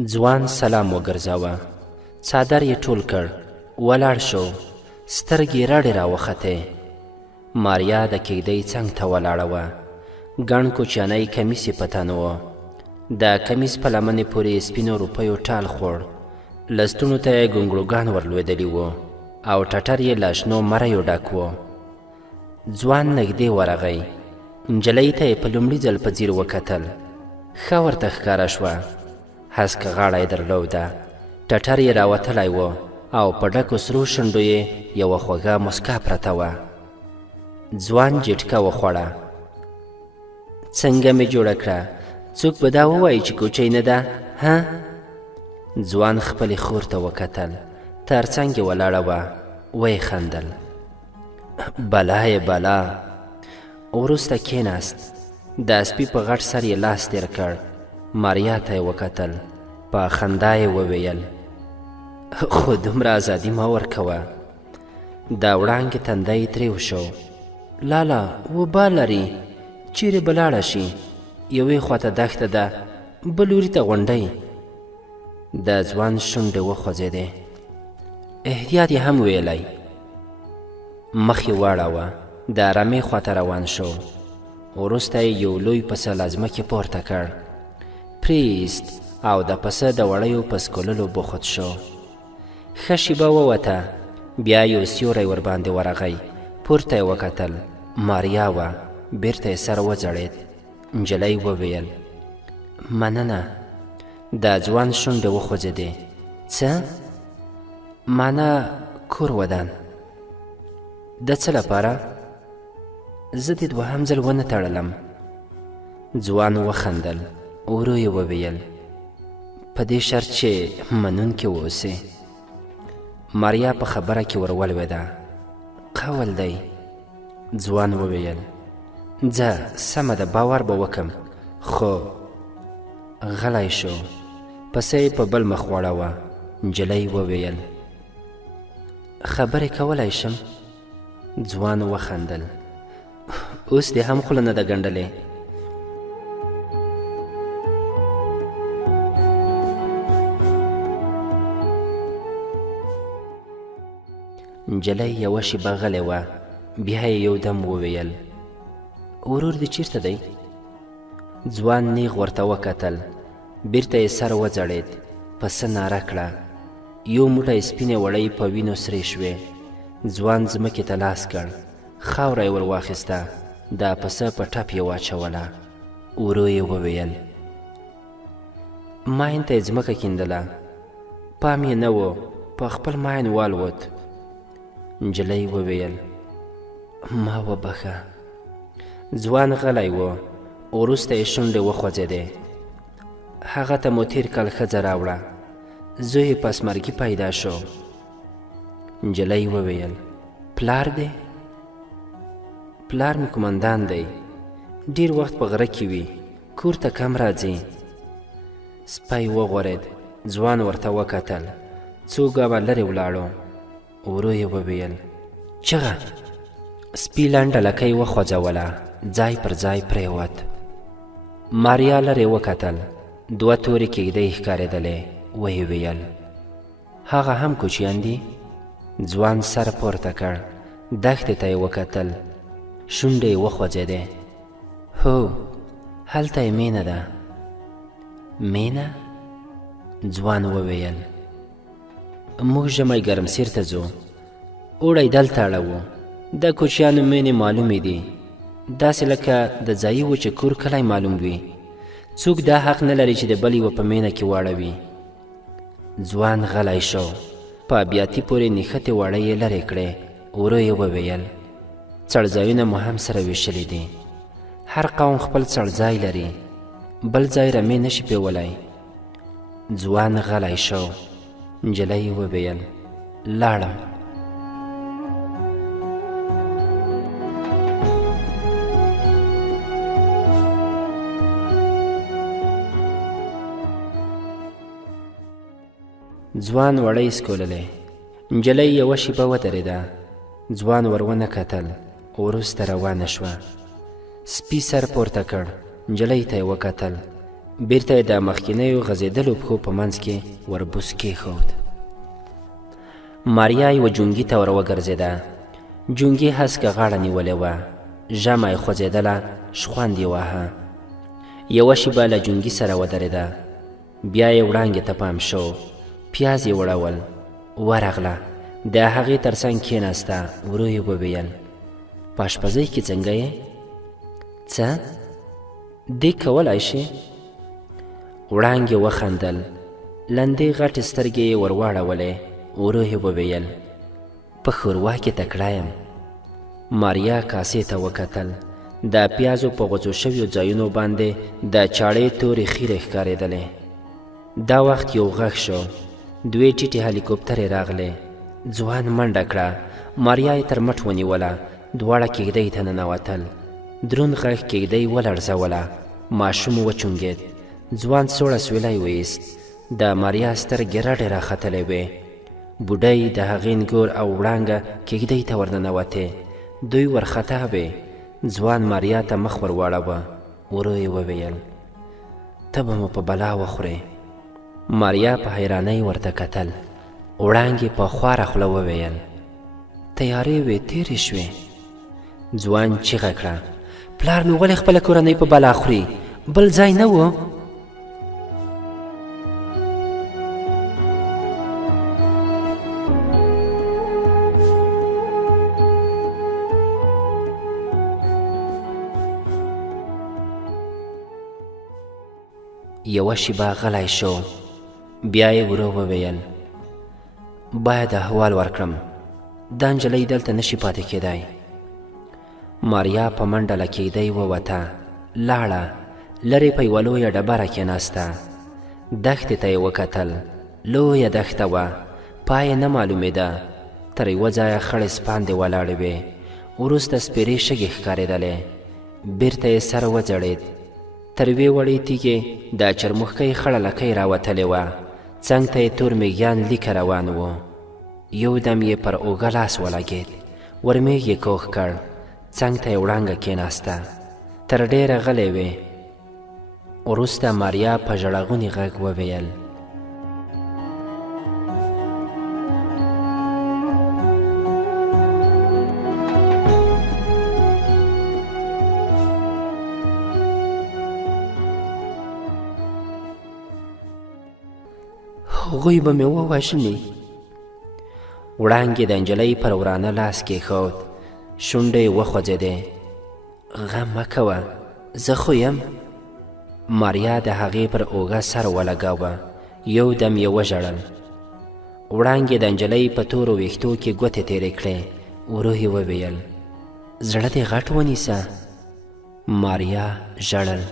ځوان سلام وګرځاوه، څادر یې ټول کړ، ولاړ شو، سترګې رډې راوختې. ماریا د کېږدۍ څنګ ته ولاړه وه. ګڼ کوچیانی کمیس یې په تن و. د کمیس په لمنې پورې سپینو روپیو ټال خوړ. لستونو ته یې ګونګړوګان ورلوېدلي وو او ټټر یې له شنو مریو ډک و. ځوان نږدې ورغی. نجلۍ ته یې په لومړي ځل په ځیر وکتل. ښه ورته ښکاره شوه. هسکه غاړه یې درلوده، ټټر یې راوتلی و او په ډکو سرو شونډو یې یوه خوږه مسکا پرته وه. ځوان جټکه وخوړه. څنګه مې جوړه کړه؟ څوک به دا ووایي چې کوچۍ نه ده؟ ها؟ ځوان خپلې خور ته وکتل. تر څنګ یې ولاړه وه. ویې خندل. بلا یې بلا. وروسته کېناست. د سپي په غټ سر یې لاس تېر کړ. ماریا ته یې وکتل. په خندا یې وویل خو دومره ازادي مه ورکوه. د وړانګې تندی تریو شو. لالا وبا لري، چیرې به لاړه شي؟ یوې خواته دښته ده، بل لوري ته غونډۍ. د ځوان شونډې وخوځېدې. احتیاط یې هم ویلی. مخ یې واړاوه. د رمې خواته روان شو. وروسته یې یو لوی پسه له ځمکې پورته کړ، پریست او د پسه د وړیو په سکوللو بوخت شو. ښه شیبه ووته. بیا یو سیوری ورباندې ورغی. پورته یې وکتل. ماریا وه. بیرته یې سر وځړېد. نجلۍ وویل مننه. د ځوان شونډې وخوځېدې. څه؟ معنا کور ودان. د څه لپاره؟ زه دې دوهم ځل ونه تړلم. ځوان وخندل. ورو یې وویل په دې شرط چې منونکې واوسې. ماریا په خبره کې ورولوېده. قول دی. ځوان وویل ځه سمه ده، باور به وکم، خو غلی شو. پسه یې په بل مخ واړاوه. نجلۍ وویل خبرې کولی شم؟ ځوان وخندل. اوس دې هم خوله نه ده ګنډلې. نجلۍ یوه شیبه غلې وه. بیا یې یو دم وویل ورور دې چیرته دی؟ ځوان نیغ ورته وکتل. بیرته یې سر وځړېد. پسه ناره کړه. یو موټی سپینې وړۍ په وینو سرې شوې. ځوان ځمکې ته لاس کړ. خاوره یې ور واخیسته. د پسه په ټپ یې واچوله. ورو یې وویل ماین ته یې ځمکه کیندله، پام یې نه و، په خپل ماین والوت. نجلۍ وویل ما وبخه. ځوان غلی و. وروسته یې شونډې وخوځېدې. هغه ته مو تېر کال ښځه راوړه، زوی یې په اسمرګي پیدا شو. نجلۍ وویل پلار دی؟ پلار مې قومندان دی، ډېر وخت په غره کې وي، کور ته کم راځي. سپی وغورېد. ځوان ورته وکتل. څو ګامه لرې ولاړو. ورو یې وویل چغه. سپي لنډه لکۍ وخوځوله. ځای پر ځای پرېوت. ماریا لرې وکتل. دوه تورې کېږدۍ ښکارېدلې. ویې ویل هغه هم کوچیان دي؟ ځوان سر پورته کړ. دښتې ته یې وکتل. شونډې یې وخوځېدې. هو هلته یې مینه ده. مینه؟ ځوان وویل موږ ژمی ګرمسیر ته ځو، اوړی دلته اړوو. د کوچیانو مینې معلومې دي، داسې لکه د ځایي وچه کور کلی معلوم وي. څوک دا حق نه لري چې د بل یوه په مینه کې واړوي. ځوان غلی شو. په ابیاتي پورې نښتې وړۍ یې لرې کړې. ورو یې وویل څړځایونه مو هم سره ویشلي دي. هر قوم خپل څړځای لري، بل ځای رمې نشي پیولی. ځوان غلی شو. نجلۍ وویل لاړم. ځوان وړۍ سکوللې. نجلۍ یوه شیبه ودرېده. ځوان ور ونه کتل. وروسته روانه شوه. سپي سر پورته کړ. نجلۍ ته یې وکتل. بیرته یې د مخکینیو غځېدلو پښو په منځ کې وربوس کېښود. ماریا یوه جونګي ته ور وګرځېده. جونګي هسکه غاړه نیولې وه، ژمه یې خوځېدله، شخوند یې واهه. یوه شېبه له جونګي سره ودرېده، بیا یې وړانګې ته پام شو. پیاز یې وړول، ورغله، د هغې تر څنګ کېناسته. ورو یې وویل: په اشپزۍ کې څنګه یې؟ څه؟ دې کولی شې؟ وړانګې وخندل، لندې غټې سترګې یې ور واړولې. ورو یې وویل: په ښوروا کې تکړه یم. ماریا کاسې ته وکتل. د پیازو په غوڅو شویو ځایونو باندې د چاړې تورې خیرې ښکارېدلې. دا وخت یو غږ شو. دوې ټیټې هلیکوپترې راغلې. ځوان منډه کړه. ماریا یې تر مټ ونیوله. دواړه کېږدۍ ته ننوتل. دروند غږ کېږدۍ ولړزوله. ماشوم وچونګېد. ځوان سوړه سویلی ویست. د ماریا سترګې رډې راختلې وې. بوډۍ د هغې نګور او وړانګه کېږدۍ ته ورننوتې. دوی ورخطا وې. ځوان ماریا ته مخ ور واړوه. ورو یې وویل: ته به مو په بلا وخورې. ماریا په حیرانۍ ورته کتل. وړانګې په خواره خوله وویل: تیارې وې تېرې شوې. ځوان چیغه کړه: پلار مې ولې خپله کورنۍ په بلا خوري؟ بل ځای نه و؟ یوه شېبه غلی شو. بیا یې ورو وویل: باید احوال ورکړم. دا نجلۍ دلته نشي پاتې کېدی. ماریا په منډه له کېږدۍ ووته. لاړه. لرې په یوه لویه ډبره کېناسته. دښتې ته یې وکتل. لویه دښته وه، پای یې نه معلومېده. تر یوه ځایه خړې سپاندې ولاړې وې. وروسته سپېرې شګې ښکارېدلې. بیرته یې سر وځړېد. تر یوې وړې تیږې د چرموښکۍ خړه لکۍ راوتلې وه. څنګ ته یې تور میږیان لیکه روان و. یو دم یې پر اوږه لاس ولګېد. ورمېږ یې کوږ کړ. څنګ ته یې وړانګه کېناسته. تر ډېره غلې وې. وروسته ماریا په ژړغوني غږ وویل: هغوی به مې ووژني. وړانګې د نجلۍ پر ورانه لاس کېښود. شونډې یې وخوځېدې. غم مه کوه، زه خو یم. ماریا د هغې پر اوږه سر ولګاوه. یو دم یې وژړل. وړانګې د نجلۍ په تورو ویښتو کې ګوتې تېرې کړې. ورو یې وویل: زړه دې غټ ونیسه. ماریا ژړل.